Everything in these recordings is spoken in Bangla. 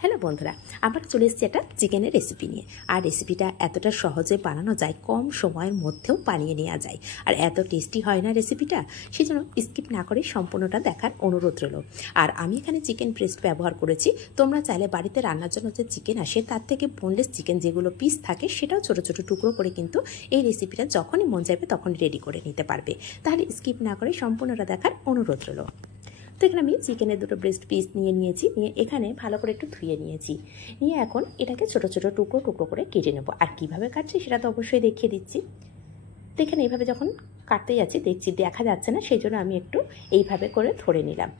হ্যালো বন্ধুরা, আমরা চলে এসেছি একটা চিকেনের রেসিপি নিয়ে। আর রেসিপিটা এতটা সহজে বানানো যায়, কম সময়ের মধ্যেও বানিয়ে নেওয়া যায়, আর এত টেস্টি হয় না রেসিপিটা। সেই জন্য স্কিপ না করে সম্পূর্ণটা দেখার অনুরোধ রইল। আর আমি এখানে চিকেন ব্রেস্ট ব্যবহার করেছি। তোমরা চাইলে বাড়িতে রান্নার জন্য যে চিকেন আসে তার থেকে বোনলেস চিকেন যেগুলো পিস থাকে সেটাও ছোট ছোট টুকরো করে কিন্তু এই রেসিপিটা যখনই মন চাইবে তখনই রেডি করে নিতে পারবে। তাহলে স্কিপ না করে সম্পূর্ণটা দেখার অনুরোধ রইল। তো এখানে আমি চিকেনের দুটো ব্রেস্ট পিস নিয়ে নিয়েছি, নিয়ে এখানে ভালো করে একটু ধুয়ে নিয়েছি। নিয়ে এখন এটাকে ছোট ছোট টুকরো টুকরো করে কেটে নেব। আর কিভাবে কাটছি সেটা তো অবশ্যই দেখিয়ে দিচ্ছি। তো এখানে এইভাবে যখন কাটতে যাচ্ছি দেখছি দেখা যাচ্ছে না, সেই জন্য আমি একটু এইভাবে করে ধরে নিলাম,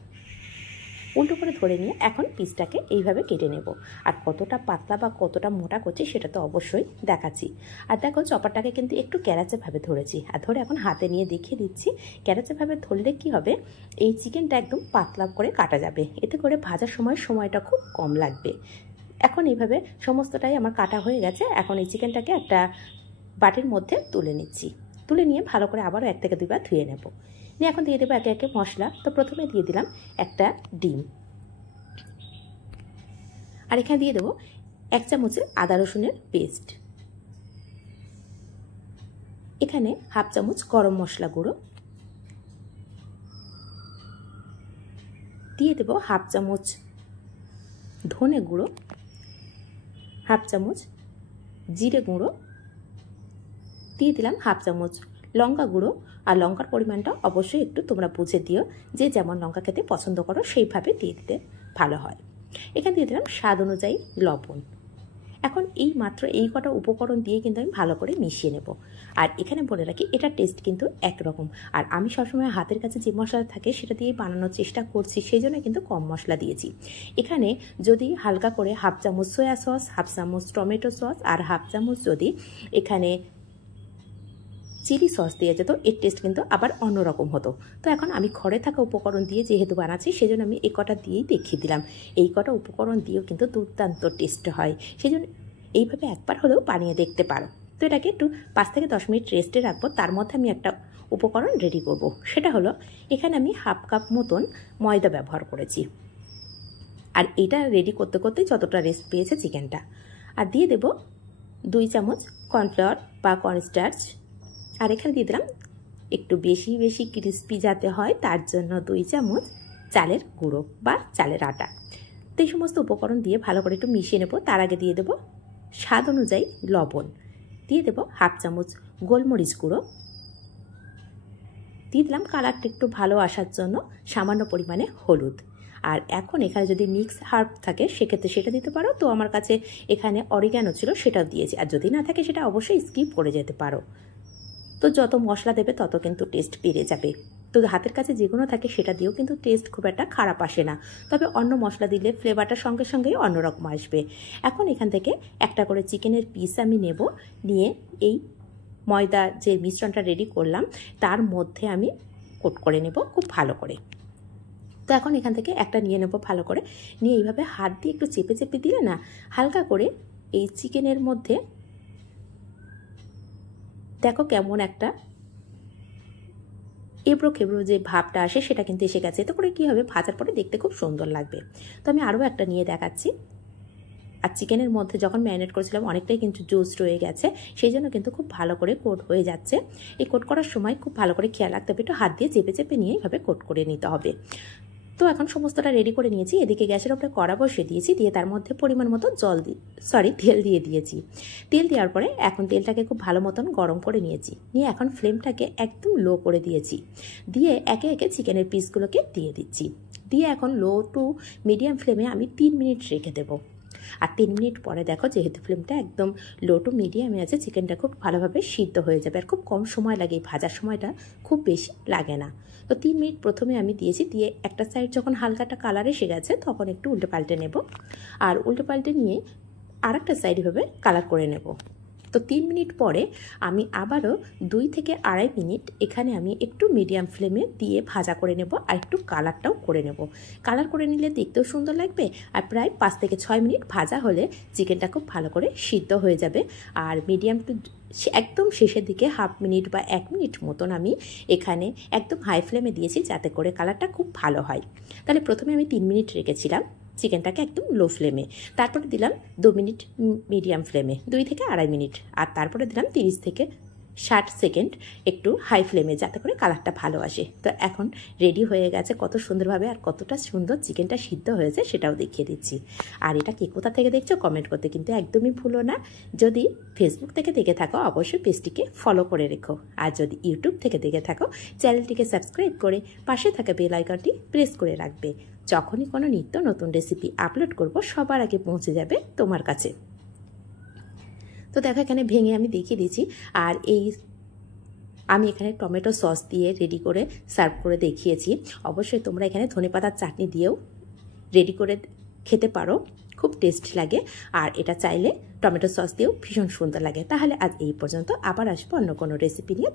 উল্টো করে ধরে নিয়ে এখন পিসটাকে এইভাবে কেটে নেব। আর কতটা পাতলা বা কতটা মোটা করছি সেটা তো অবশ্যই দেখাচ্ছি। আর দেখো চপারটাকে কিন্তু একটু ক্যারাচেভাবে ধরেছি, আর ধরে এখন হাতে নিয়ে দেখিয়ে দিচ্ছি। ক্যারাচেভাবে ধরলে কি হবে, এই চিকেনটা একদম পাতলা করে কাটা যাবে, এতে করে ভাজার সময়টা খুব কম লাগবে। এখন এইভাবে সমস্তটাই আমার কাটা হয়ে গেছে। এখন এই চিকেনটাকে একটা বাটির মধ্যে তুলে নিচ্ছি। তুলে নিয়ে ভালো করে আবারও 1 থেকে 2 বার ধুয়ে নেব। নিয়ে এখন দিয়ে দেবো একে একে মশলা। তো প্রথমে দিয়ে দিলাম একটা ডিম, আর এখানে দিয়ে দেবো 1 চামচের আদা রসুনের পেস্ট, এখানে 1/2 চামচ গরম মশলা গুঁড়ো, দিয়ে দেবো 1/2 চামচ ধনে গুঁড়ো, 1/2 চামচ জিরে গুঁড়ো, দিয়ে দিলাম 1/2 চামচ লঙ্কা গুঁড়ো। আর লঙ্কার পরিমাণটা অবশ্যই একটু তোমরা বুঝে দিও, যে যেমন লঙ্কা খেতে পছন্দ করো সেইভাবে দিয়ে দিতে ভালো হয়। এখানে দিয়ে দিলাম স্বাদ অনুযায়ী লবণ। এখন এই মাত্র এই কটা উপকরণ দিয়ে কিন্তু আমি ভালো করে মিশিয়ে নেব। আর এখানে বলে রাখি, এটা টেস্ট কিন্তু একরকম। আর আমি সবসময় হাতের কাছে যে মশলা থাকে সেটা দিয়ে বানানোর চেষ্টা করছি, সেই জন্য কিন্তু কম মশলা দিয়েছি। এখানে যদি হালকা করে 1/2 চামচ সয়া সস, 1/2 চামচ টমেটো সস আর 1/2 চামচ যদি এখানে চিলি সস দিয়ে যেত, এর টেস্ট কিন্তু আবার অন্যরকম হতো। তো এখন আমি ঘরে থাকা উপকরণ দিয়ে যেহেতু বানাচ্ছি, সেজন্য আমি এই কটা দিয়েই দেখিয়ে দিলাম। এই কটা উপকরণ দিয়েও কিন্তু দুর্দান্ত টেস্ট হয়, সেই জন্য এইভাবে একবার হলেও বানিয়ে দেখতে পারো। তো এটাকে একটু 5 থেকে 10 মিনিট রেস্টে রাখবো। তার মধ্যে আমি একটা উপকরণ রেডি করব। সেটা হলো, এখানে আমি 1/2 কাপ মতন ময়দা ব্যবহার করেছি। আর এটা রেডি করতে করতেই যতটা রেস্ট পেয়েছে চিকেনটা। আর দিয়ে দেব 2 চামচ কর্নফ্লাওয়ার বা কর্নস্টার্চ। আর এখানে দিয়ে দিলাম একটু বেশি ক্রিস্পি যাতে হয় তার জন্য 2 চামচ চালের গুঁড়ো বা চালের আটা। তো এই সমস্ত উপকরণ দিয়ে ভালো করে একটু মিশিয়ে নেব। তার আগে দিয়ে দেব স্বাদ অনুযায়ী লবণ, দিয়ে দেব 1/2 চামচ গোলমরিচ গুঁড়ো, দিয়ে দিলাম কালারটা একটু ভালো আসার জন্য সামান্য পরিমাণে হলুদ। আর এখন এখানে যদি মিক্স হার্ব থাকে সেক্ষেত্রে সেটা দিতে পারো। তো আমার কাছে এখানে অরিগ্যানো ছিল, সেটাও দিয়েছি। আর যদি না থাকে সেটা অবশ্যই স্কিপ করে যেতে পারো। তো যত মশলা দেবে তত কিন্তু টেস্ট বেড়ে যাবে। তো হাতের কাছে যেগুলো থাকে সেটা দিয়েও কিন্তু টেস্ট খুব একটা খারাপ আসে না, তবে অন্য মশলা দিলে ফ্লেভারটা সঙ্গে সঙ্গেই অন্যরকম আসবে। এখন এখান থেকে একটা করে চিকেনের পিস আমি নেব, নিয়ে এই ময়দা যে মিশ্রণটা রেডি করলাম তার মধ্যে আমি কোট করে নেব খুব ভালো করে। তো এখন এখান থেকে একটা নিয়ে নেব ভালো করে, নিয়ে এইভাবে হাত দিয়ে একটু চেপে চেপে দিলে না, হালকা করে এই চিকেনের মধ্যে দেখো কেমন একটা এবড়ো খেবড়ো যে ভাবটা আসে সেটা কিন্তু এসে গেছে। এতে করে কী হবে, ভাজার পরে দেখতে খুব সুন্দর লাগবে। তো আমি আরও একটা নিয়ে দেখাচ্ছি। আর চিকেনের মধ্যে যখন ম্যারিনেট করেছিলাম অনেকটাই কিন্তু জুস রয়ে গেছে, সেই জন্য কিন্তু খুব ভালো করে কোট হয়ে যাচ্ছে। এই কোট করার সময় খুব ভালো করে খেয়াল রাখতে হবে, একটু হাত দিয়ে চেপে চেপে নিয়ে এইভাবে কোট করে নিতে হবে। তো এখন সমস্তটা রেডি করে নিয়েছি। এদিকে গ্যাসের উপরে কড়া বসিয়ে দিয়েছি, দিয়ে তার মধ্যে পরিমাণ মতো তেল দিয়ে দিয়েছি। তেল দেওয়ার পরে এখন তেলটাকে খুব ভালো মতন গরম করে নিয়েছি, নিয়ে এখন ফ্লেমটাকে একদম লো করে দিয়েছি। দিয়ে একে একে চিকেনের পিসগুলোকে দিয়ে দিচ্ছি। দিয়ে এখন লো টু মিডিয়াম ফ্লেমে আমি 3 মিনিট রেখে দেবো। আর 3 মিনিট পরে দেখো, যেহেতু ফ্লেমটা একদম লো টু মিডিয়ামে আছে, চিকেনটা খুব ভালোভাবে সিদ্ধ হয়ে যাবে। আর খুব কম সময় লাগে, ভাজার সময়টা খুব বেশি লাগে না। তো 3 মিনিট প্রথমে আমি দিয়েছি, দিয়ে একটা সাইড যখন হালকাটা কালার এসে গেছে তখন একটু উল্টে পাল্টে নেব। আর উল্টে পাল্টে নিয়ে আর একটা সাইড এভাবে কালার করে নেব। তো 3 মিনিট পরে আমি আবারও 2 থেকে 2.5 মিনিট এখানে আমি একটু মিডিয়াম ফ্লেমে দিয়ে ভাজা করে নেব, আর একটু কালারটাও করে নেব। কালার করে নিলে দেখতেও সুন্দর লাগবে। আর প্রায় 5 থেকে 6 মিনিট ভাজা হলে চিকেনটা খুব ভালো করে সিদ্ধ হয়ে যাবে। আর মিডিয়াম টু একদম শেষের দিকে 1/2 মিনিট বা 1 মিনিট মতন আমি এখানে একদম হাই ফ্লেমে দিয়েছি, যাতে করে কালারটা খুব ভালো হয়। তাহলে প্রথমে আমি 3 মিনিট রেখেছিলাম, চিকেনটাকে একদম লো ফ্লেমে, তারপরে দিলাম 2 মিনিট মিডিয়াম ফ্লেমে, 2 থেকে 2.5 মিনিট, আর তারপরে দিলাম 30 থেকে 60 সেকেন্ড একটু হাই ফ্লেমে, যাতে করে কালারটা ভালো আসে। তো এখন রেডি হয়ে গেছে কত সুন্দরভাবে, আর কতটা সুন্দর চিকেনটা সিদ্ধ হয়েছে সেটাও দেখিয়ে দিচ্ছি। আর এটা কে কোথা থেকে দেখছো কমেন্ট করতে কিন্তু একদমই ভুলো না। যদি ফেসবুক থেকে দেখে থাকো অবশ্যই পেজটিকে ফলো করে রেখো, আর যদি ইউটিউব থেকে দেখে থাকো চ্যানেলটিকে সাবস্ক্রাইব করে পাশে থাকা বেল আইকনটি প্রেস করে রাখবে। যখনই কোনো নিত্য নতুন রেসিপি আপলোড করব সবার আগে পৌঁছে যাবে তোমার কাছে। তো দেখো এখানে ভেঙে আমি দেখিয়ে দিয়েছি। আর আমি এখানে টমেটো সস দিয়ে রেডি করে সার্ভ করে দেখিয়েছি। অবশ্যই তোমরা এখানে ধনেপাতার চাটনি দিয়েও রেডি করে খেতে পারো, খুব টেস্ট লাগে। আর এটা চাইলে টমেটো সস দিয়েও ভীষণ সুন্দর লাগে। তাহলে আজ এই পর্যন্ত, আবার আসবো অন্য কোনো রেসিপি নিয়ে।